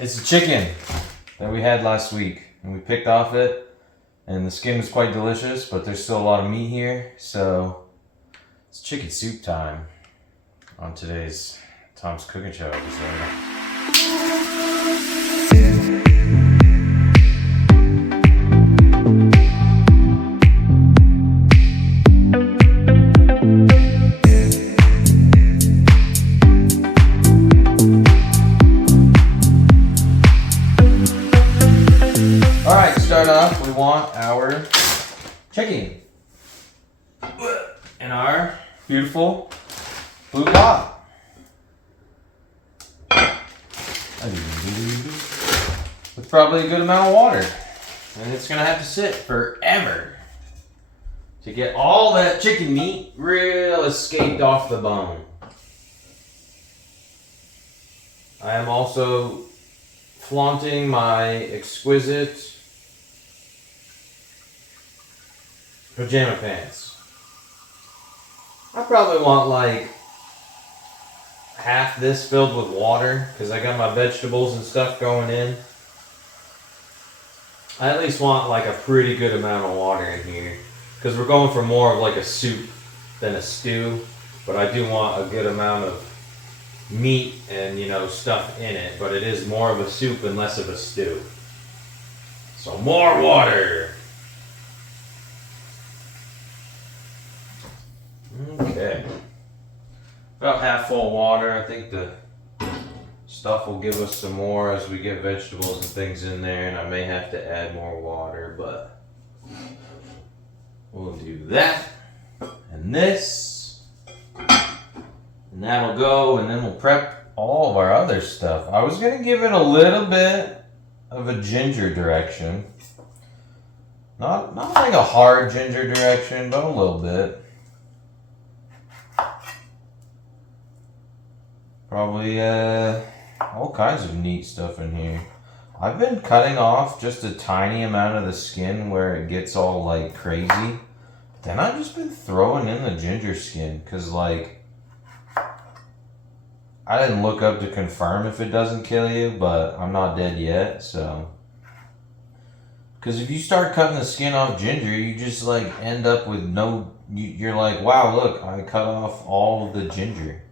It's a chicken that we had last week, and we picked off it, and the skin was quite delicious, but there's still a lot of meat here, so it's chicken soup time on today's Tom's Cooking Show episode. Alright, to start off, we want our chicken in our beautiful blue pot. With probably a good amount of water. And it's going to have to sit forever to get all that chicken meat real escaped off the bone. I am also flaunting my exquisite pajama pants. I probably want like half this filled with water because I got my vegetables and stuff going in. I at least want like a pretty good amount of water in here because we're going for more of like a soup than a stew, but I do want a good amount of meat and, you know, stuff in it, but it is more of a soup and less of a stew. So more water. Okay. About half full water. I think the stuff will give us some more as we get vegetables and things in there, and I may have to add more water, but we'll do that. And this. And that'll go, and then we'll prep all of our other stuff. I was going to give it a little bit of a ginger direction. Not like a hard ginger direction, but a little bit. Probably all kinds of neat stuff in here. I've been cutting off just a tiny amount of the skin where it gets all like crazy. Then I've just been throwing in the ginger skin because like I didn't look up to confirm if it doesn't kill you, but I'm not dead yet, so. Because if you start cutting the skin off ginger, you just like end up with no. You're like, wow, look, I cut off all of the ginger.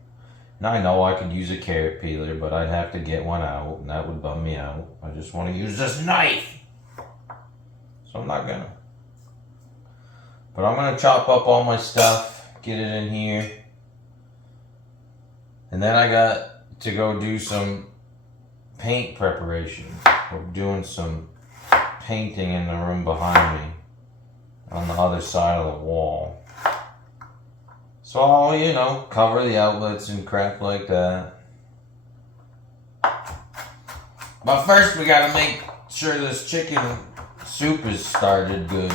Now I know I could use a carrot peeler, but I'd have to get one out, and that would bum me out. I just want to use this knife. So I'm not gonna. But I'm gonna chop up all my stuff, get it in here. And then I got to go do some paint preparation. We're doing some painting in the room behind me on the other side of the wall. So I'll, you know, cover the outlets and crap like that. But first we gotta make sure this chicken soup is started good.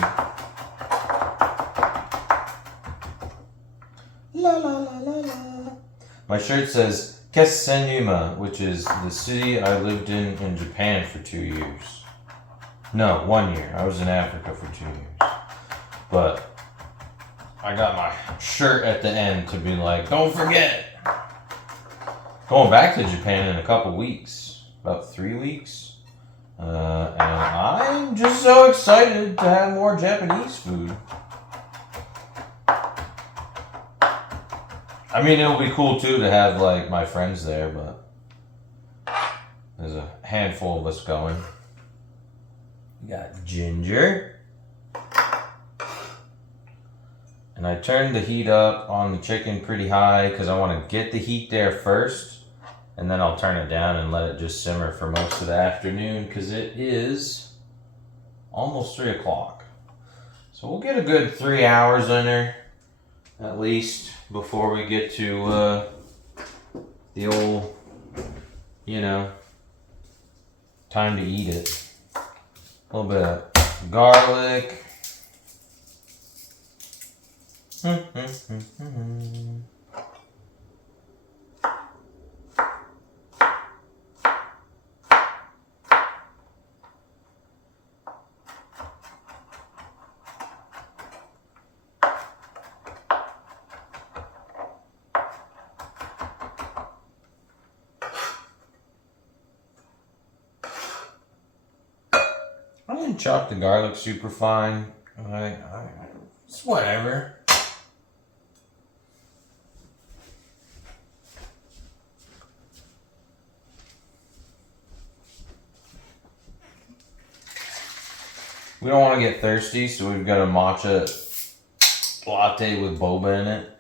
La la la la la. My shirt says Kesennuma, which is the city I lived in Japan for 2 years. No, 1 year. I was in Africa for 2 years. But I got my shirt at the end to be like, don't forget. Going back to Japan in a couple weeks, about 3 weeks. And I'm just so excited to have more Japanese food. I mean, it'll be cool too to have like my friends there, but there's a handful of us going. We got ginger. And I turned the heat up on the chicken pretty high because I want to get the heat there first. And then I'll turn it down and let it just simmer for most of the afternoon because it is almost 3 o'clock. So we'll get a good 3 hours in there at least before we get to the old, you know, time to eat it. A little bit of garlic. I didn't chop the garlic super fine. It's whatever. We don't want to get thirsty, so we've got a matcha latte with boba in it.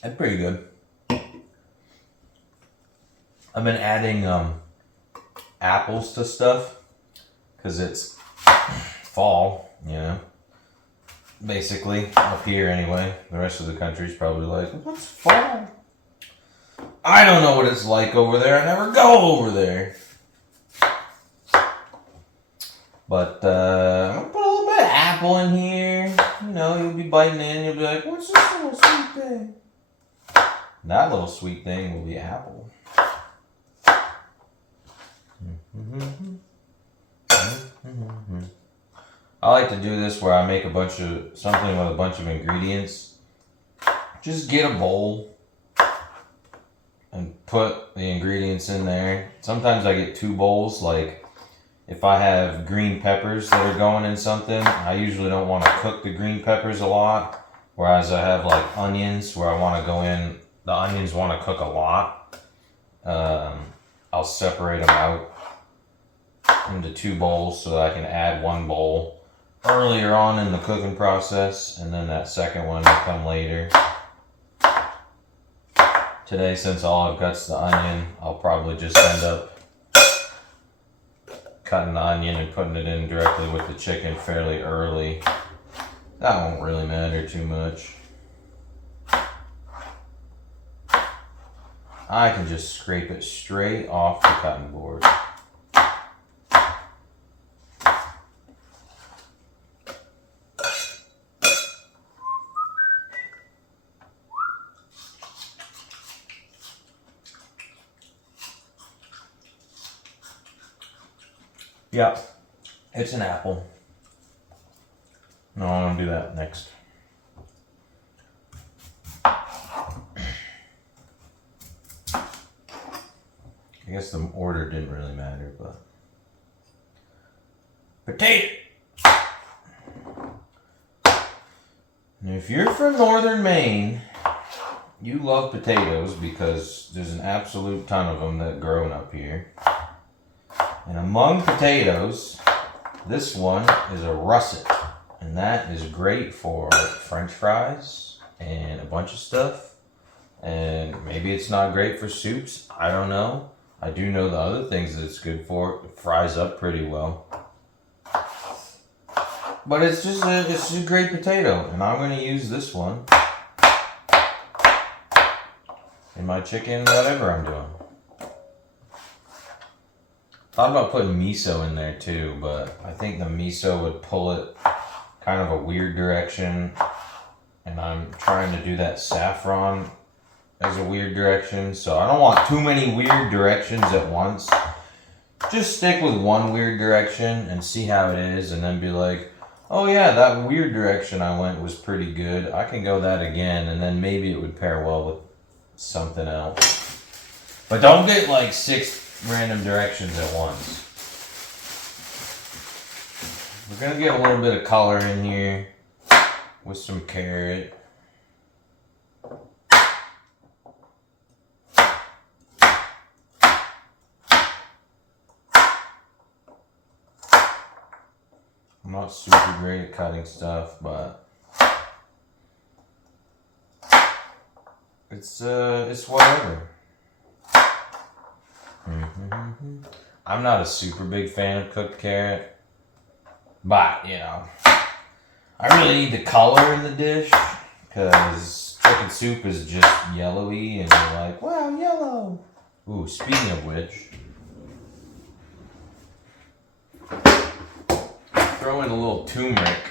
That's pretty good. I've been adding apples to stuff because it's fall, you know. Basically, up here anyway. The rest of the country's probably like, what's fall? I don't know what it's like over there. I never go over there. But I'll put a little bit of apple in here. You know, you'll be biting in. You'll be like, what's this little sweet thing? That little sweet thing will be apple. I like to do this where I make something with a bunch of ingredients. Just get a bowl and put the ingredients in there. Sometimes I get 2 bowls. Like if I have green peppers that are going in something, I usually don't want to cook the green peppers a lot. Whereas I have like onions where I want to go in, the onions want to cook a lot. I'll separate them out into 2 bowls so that I can add 1 bowl earlier on in the cooking process, and then that second one will come later. Today, since all I've got's the onion, I'll probably just end up cutting the onion and putting it in directly with the chicken fairly early. That won't really matter too much. I can just scrape it straight off the cutting board. Yeah, it's an apple. No, I want to do that next. I guess the order didn't really matter, but potato. And if you're from northern Maine, you love potatoes because there's an absolute ton of them that grown up here. And among potatoes, this one is a russet, and that is great for French fries and a bunch of stuff. And maybe it's not great for soups. I don't know. I do know the other things that it's good for. It fries up pretty well. But it's just a great potato, and I'm going to use this one in my chicken, whatever I'm doing. Thought about putting miso in there too, but I think the miso would pull it kind of a weird direction, and I'm trying to do that saffron as a weird direction, so I don't want too many weird directions at once. Just stick with one weird direction and see how it is, and then be like, oh yeah, that weird direction I went was pretty good. I can go that again, and then maybe it would pair well with something else. But don't get like 6 random directions at once. We're gonna get a little bit of color in here with some carrot. I'm not super great at cutting stuff, but it's whatever. I'm not a super big fan of cooked carrot, but you know, I really need the color in the dish because chicken soup is just yellowy, and you're like, wow, yellow. Ooh, speaking of which, throw in a little turmeric,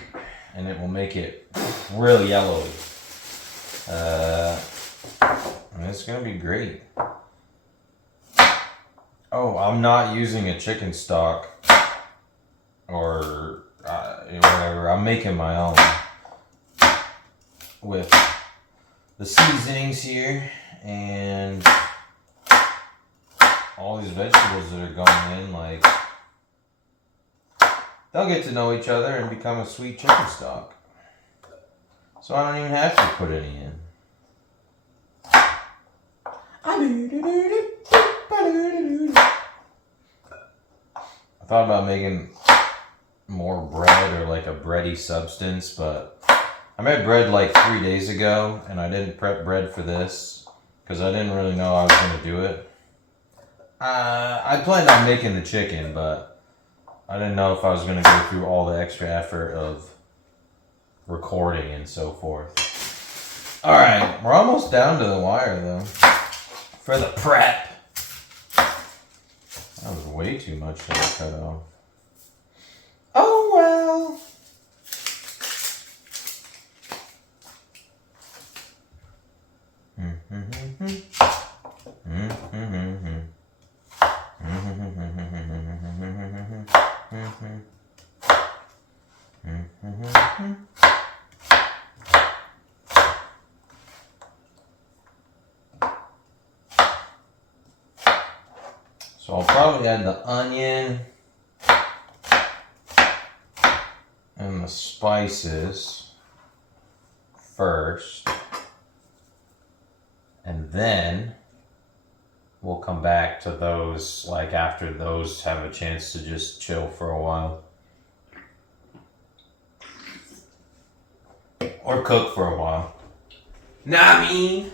and it will make it real yellowy. And it's gonna be great. Oh, I'm not using a chicken stock or whatever. I'm making my own with the seasonings here, and all these vegetables that are going in, like, they'll get to know each other and become a sweet chicken stock. So I don't even have to put any in. I thought about making more bread or like a bready substance, but I made bread like 3 days ago and I didn't prep bread for this because I didn't really know I was going to do it. I planned on making the chicken, but I didn't know if I was going to go through all the extra effort of recording and so forth. Alright, we're almost down to the wire though. For the prep. That was way too much to cut off. Oh well. So I'll probably add the onion and the spices first, and then we'll come back to those like after those have a chance to just chill for a while or cook for a while. Nah, I mean.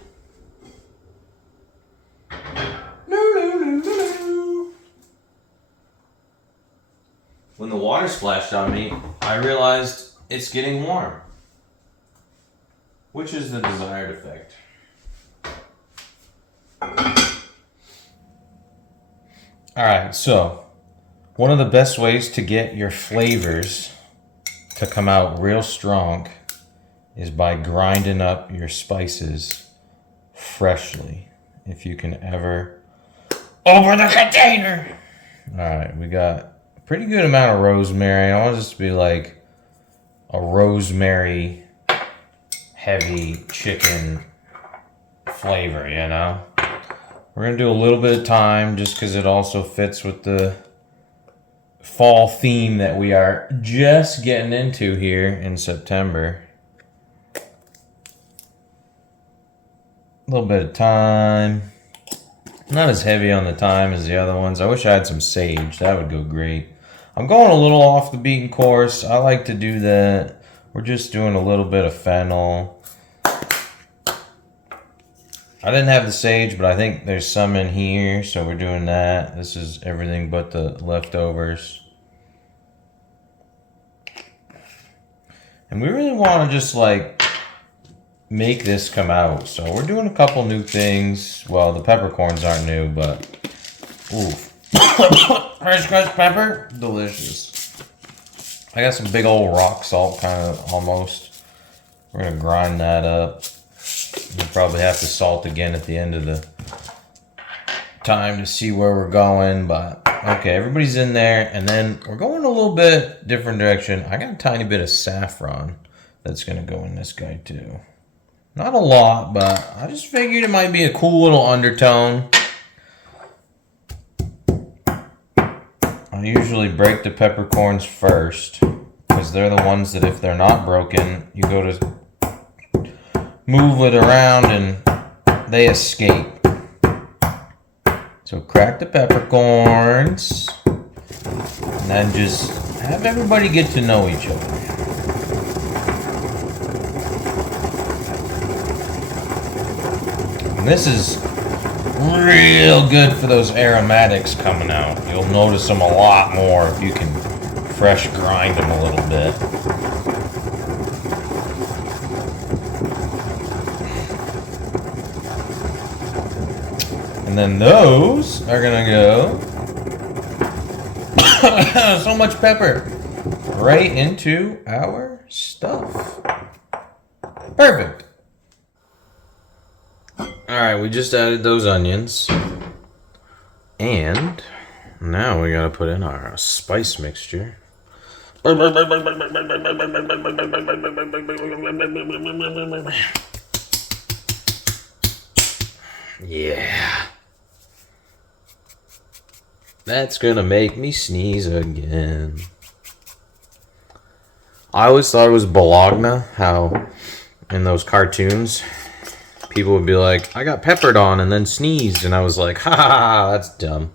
When the water splashed on me, I realized it's getting warm, which is the desired effect. Alright, so one of the best ways to get your flavors to come out real strong is by grinding up your spices freshly, if you can ever over the container. Alright, we got pretty good amount of rosemary. I want this to be like a rosemary heavy chicken flavor, you know? We're gonna do a little bit of thyme just because it also fits with the fall theme that we are just getting into here in September. A little bit of thyme. Not as heavy on the thyme as the other ones. I wish I had some sage. That would go great. I'm going a little off the beaten course. I like to do that. We're just doing a little bit of fennel. I didn't have the sage, but I think there's some in here, so we're doing that. This is everything but the leftovers. And we really want to just like make this come out. So we're doing a couple new things. Well, the peppercorns aren't new, but oof. Fresh crushed pepper, delicious. I got some big old rock salt, kind of almost. We're gonna grind that up. We'll probably have to salt again at the end of the time to see where we're going, but okay, everybody's in there, and then we're going a little bit different direction. I got a tiny bit of saffron that's gonna go in this guy too. Not a lot, but I just figured it might be a cool little undertone. I usually break the peppercorns first because they're the ones that if they're not broken, you go to move it around and they escape. So crack the peppercorns and then just have everybody get to know each other. And this is real good for those aromatics coming out. You'll notice them a lot more if you can fresh grind them a little bit. And then those are gonna go so much pepper right into our stuff. Perfect. Alright, we just added those onions. And now we gotta put in our spice mixture. Yeah. That's gonna make me sneeze again. I always thought it was Bologna, how in those cartoons people would be like, I got peppered on and then sneezed, and I was like, ha ha ha, that's dumb.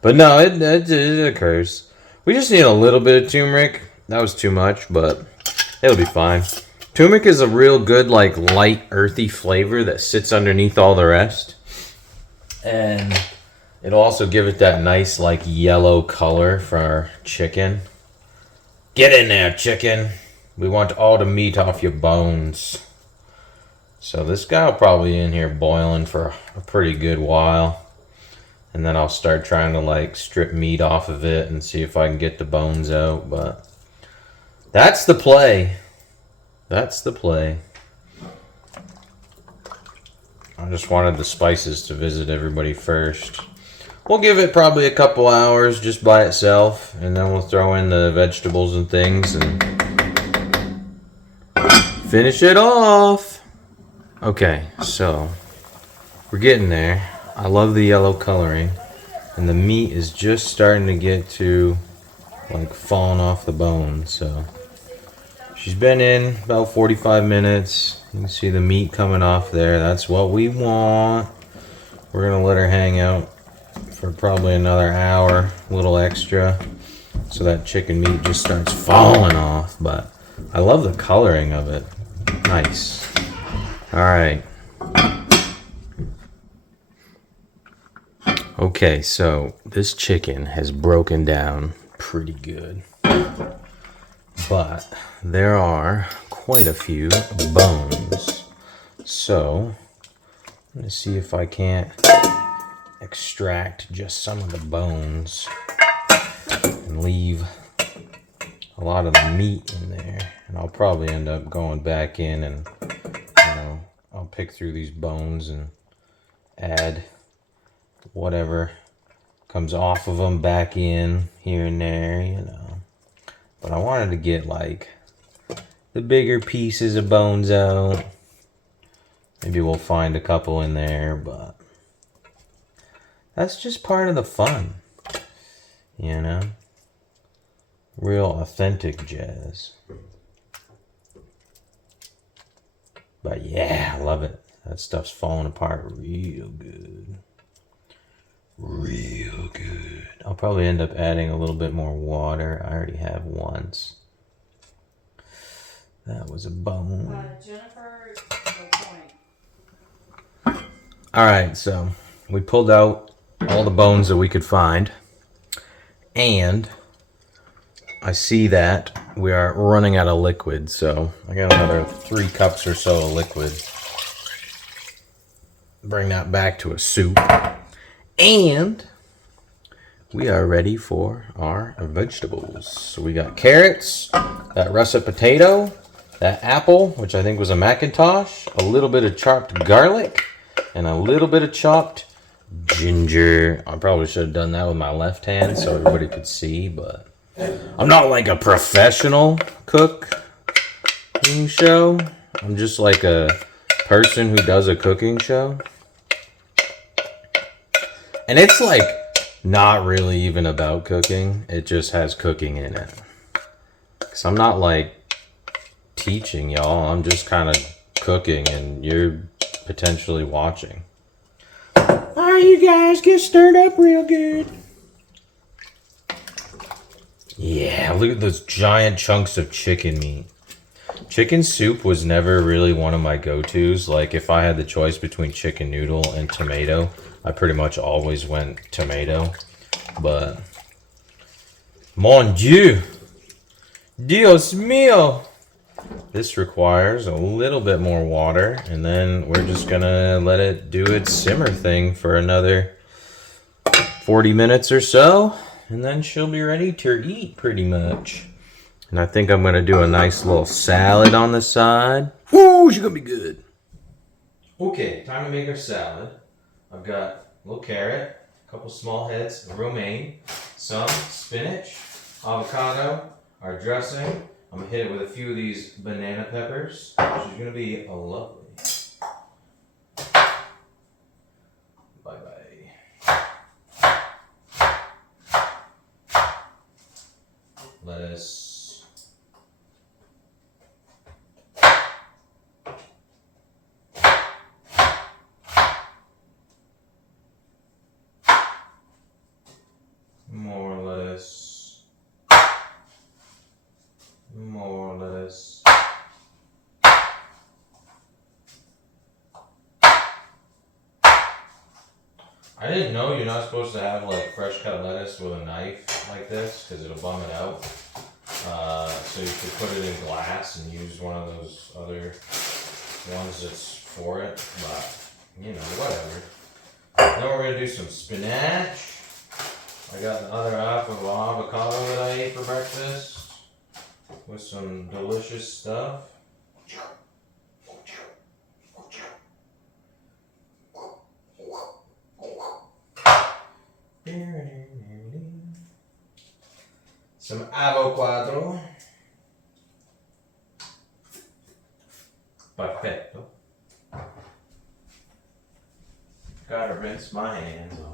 But no, it occurs. We just need a little bit of turmeric. That was too much, but it'll be fine. Turmeric is a real good, like, light, earthy flavor that sits underneath all the rest. And it'll also give it that nice, like, yellow color for our chicken. Get in there, chicken. We want all the meat off your bones. So this guy will probably be in here boiling for a pretty good while. And then I'll start trying to, like, strip meat off of it and see if I can get the bones out. But that's the play. That's the play. I just wanted the spices to visit everybody first. We'll give it probably a couple hours just by itself, and then we'll throw in the vegetables and things and finish it off. Okay, so we're getting there. I love the yellow coloring, and the meat is just starting to get to, like, falling off the bone. So she's been in about 45 minutes. You can see the meat coming off there. That's what we want. We're gonna let her hang out for probably another hour, a little extra, so that chicken meat just starts falling off. But I love the coloring of it. Nice. All right. Okay, so this chicken has broken down pretty good, but there are quite a few bones. So I'm gonna see if I can't extract just some of the bones and leave a lot of the meat in there. And I'll probably end up going back in and, I'll pick through these bones and add whatever comes off of them back in here and there, But I wanted to get, like, the bigger pieces of bones out. Maybe we'll find a couple in there, but that's just part of the fun, Real authentic jazz. But yeah, I love it. That stuff's falling apart real good. Real good. I'll probably end up adding a little bit more water. I already have once. That was a bone. Jennifer, good point. Alright, so we pulled out all the bones that we could find. And I see that we are running out of liquid, so I got another 3 cups or so of liquid. Bring that back to a soup. And we are ready for our vegetables. So we got carrots, that russet potato, that apple, which I think was a Macintosh, a little bit of chopped garlic, and a little bit of chopped ginger. I probably should have done that with my left hand so everybody could see, but I'm not like a professional cooking show. I'm just like a person who does a cooking show. And it's like not really even about cooking. It just has cooking in it. Because I'm not like teaching y'all. I'm just kind of cooking and you're potentially watching. Alright, you guys, get stirred up real good. Yeah, look at those giant chunks of chicken meat. Chicken soup was never really one of my go-tos. Like, if I had the choice between chicken noodle and tomato, I pretty much always went tomato. But, mon Dieu, Dios mío. This requires a little bit more water, and then we're just gonna let it do its simmer thing for another 40 minutes or so. And then she'll be ready to eat, pretty much. And I think I'm going to do a nice little salad on the side. Woo, she's going to be good. Okay, time to make our salad. I've got a little carrot, a couple small heads of romaine, some spinach, avocado, our dressing. I'm going to hit it with a few of these banana peppers, which is going to be lovely. Bye-bye. lettuce. More lettuce. More lettuce. I didn't know you're not supposed to have like fresh cut lettuce with a knife like this because it'll bum it out. So you could put it in glass and use one of those other ones that's for it. But you know, whatever. Now we're gonna do some spinach. I got another half of avocado that I ate for breakfast with some delicious stuff. Some avocado. Perfecto. Gotta rinse my hands off.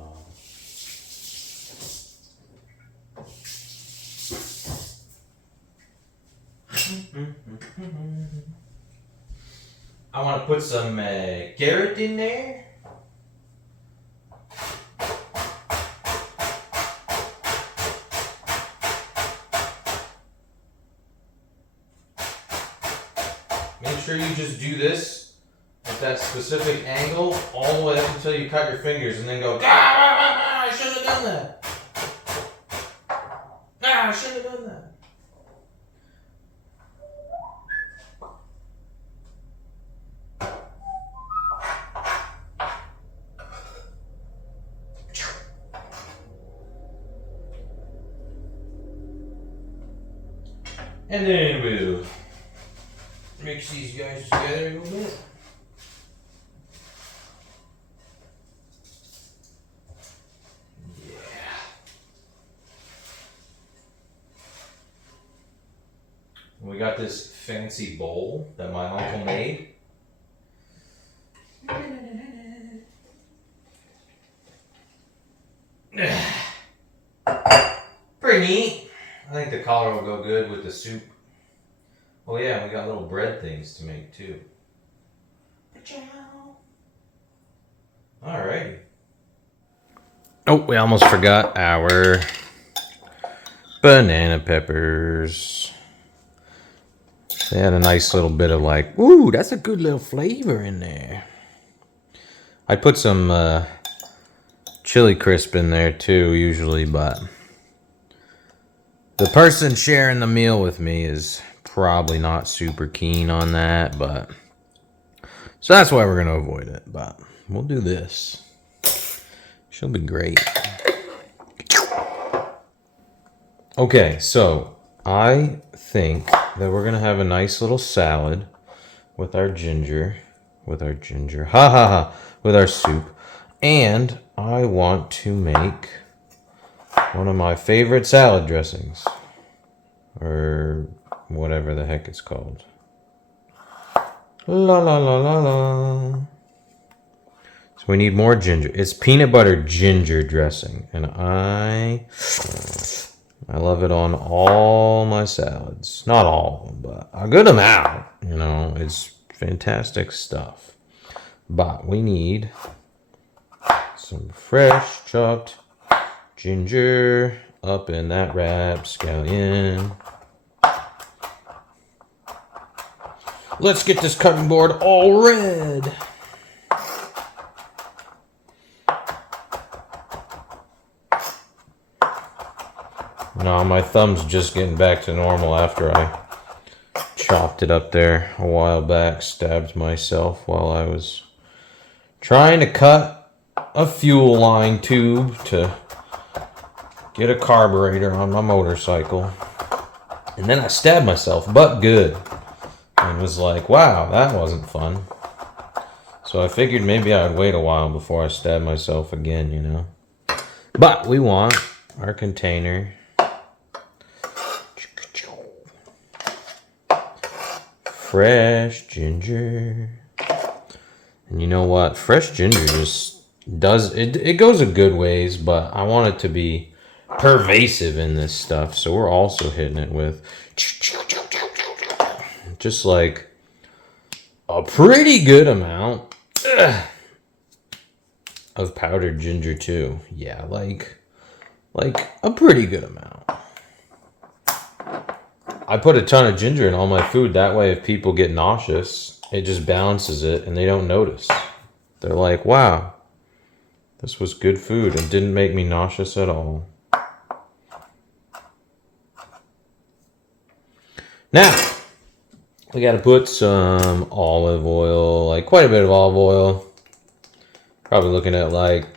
I want to put some carrot in there. Make sure you just do this at that specific angle all the way up until you cut your fingers and then go, ah, I shouldn't have done that. Ah, I shouldn't have done that. And then we'll mix these guys together a little bit. Yeah. We got this fancy bowl that my uncle made. Pretty neat. I think the collar will go good with the soup. Oh yeah, we got little bread things to make too. Alrighty. Oh, we almost forgot our banana peppers. They had a nice little bit of like, ooh, that's a good little flavor in there. I put some chili crisp in there too, usually, but the person sharing the meal with me is probably not super keen on that, but so that's why we're gonna avoid it. But we'll do this. She'll be great. Okay, so I think that we're gonna have a nice little salad with our ginger, with our soup, and I want to make one of my favorite salad dressings, or whatever the heck it's called. La la la la la. So we need more ginger. It's peanut butter ginger dressing, and I love it on all my salads. Not all of them, but a good amount. You know, it's fantastic stuff. But we need some fresh chopped ginger up in that rapscallion. Let's get this cutting board all red. No, my thumb's just getting back to normal after I chopped it up there a while back. Stabbed myself while I was trying to cut a fuel line tube to get a carburetor on my motorcycle. And then I stabbed myself, but good. And was like, wow, that wasn't fun. So I figured maybe I would wait a while before I stab myself again, you know. But we want our container. Fresh ginger. And you know what? Fresh ginger just does, it goes a good ways, but I want it to be pervasive in this stuff. So we're also hitting it with just like a pretty good amount of powdered ginger too. Yeah, like a pretty good amount. I put a ton of ginger in all my food. That way, if people get nauseous, it just balances it and they don't notice. They're like, wow, this was good food and didn't make me nauseous at all. Now, we got to put some olive oil, like quite a bit of olive oil. Probably looking at like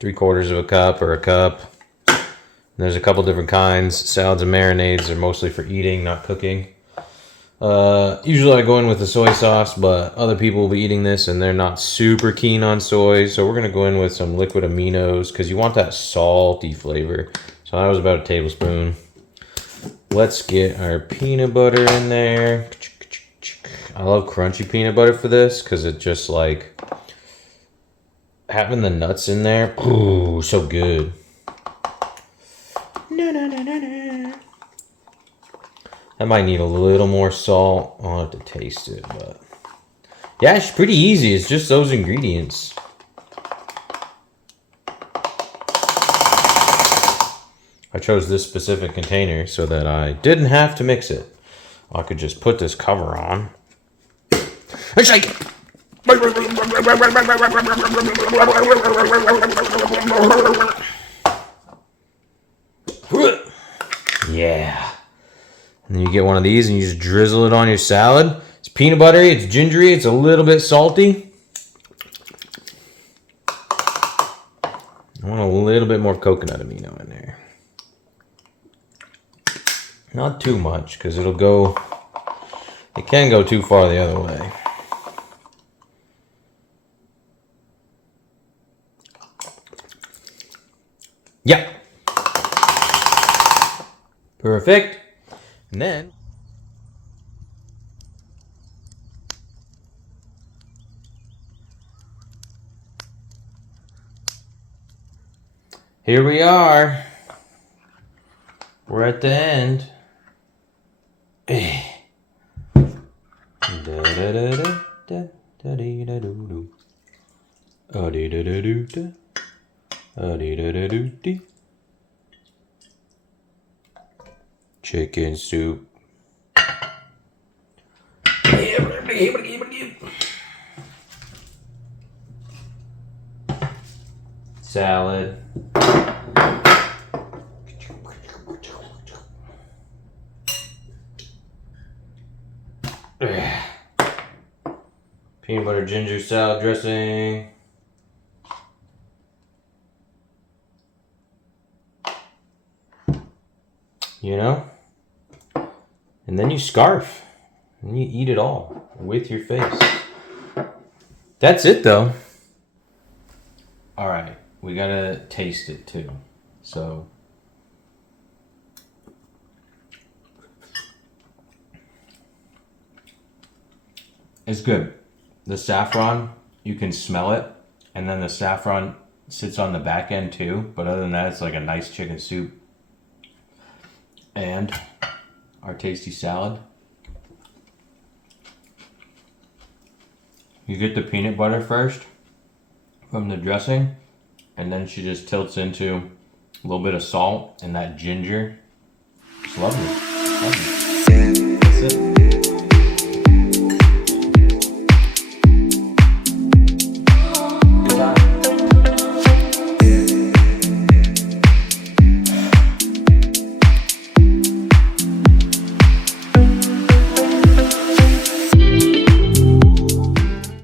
3/4 of a cup or a cup. And there's a couple different kinds. Salads and marinades are mostly for eating, not cooking. Usually I go in with the soy sauce, but other people will be eating this and they're not super keen on soy. So we're going to go in with some liquid aminos because you want that salty flavor. So that was about a tablespoon. Let's get our peanut butter in there. I love crunchy peanut butter for this because it just like having the nuts in there. Ooh, so good. I might need a little more salt. I'll have to taste it, but yeah, it's pretty easy. It's just those ingredients. I chose this specific container so that I didn't have to mix it. I could just put this cover on and shake it. Yeah. And then you get one of these and you just drizzle it on your salad. It's peanut buttery, it's gingery, it's a little bit salty. I want a little bit more coconut amino in there. Not too much, because it can go too far the other way. Yeah. Perfect. And then here we are. We're at the end. Chicken soup. Salad. Peanut butter ginger salad dressing. You know? And then you scarf. And you eat it all with your face. That's it though. Alright, we gotta taste it too. So it's good. The saffron, you can smell it, and then the saffron sits on the back end too. But other than that, it's like a nice chicken soup. And our tasty salad. You get the peanut butter first from the dressing, and then she just tilts into a little bit of salt and that ginger. It's lovely. Lovely. That's it.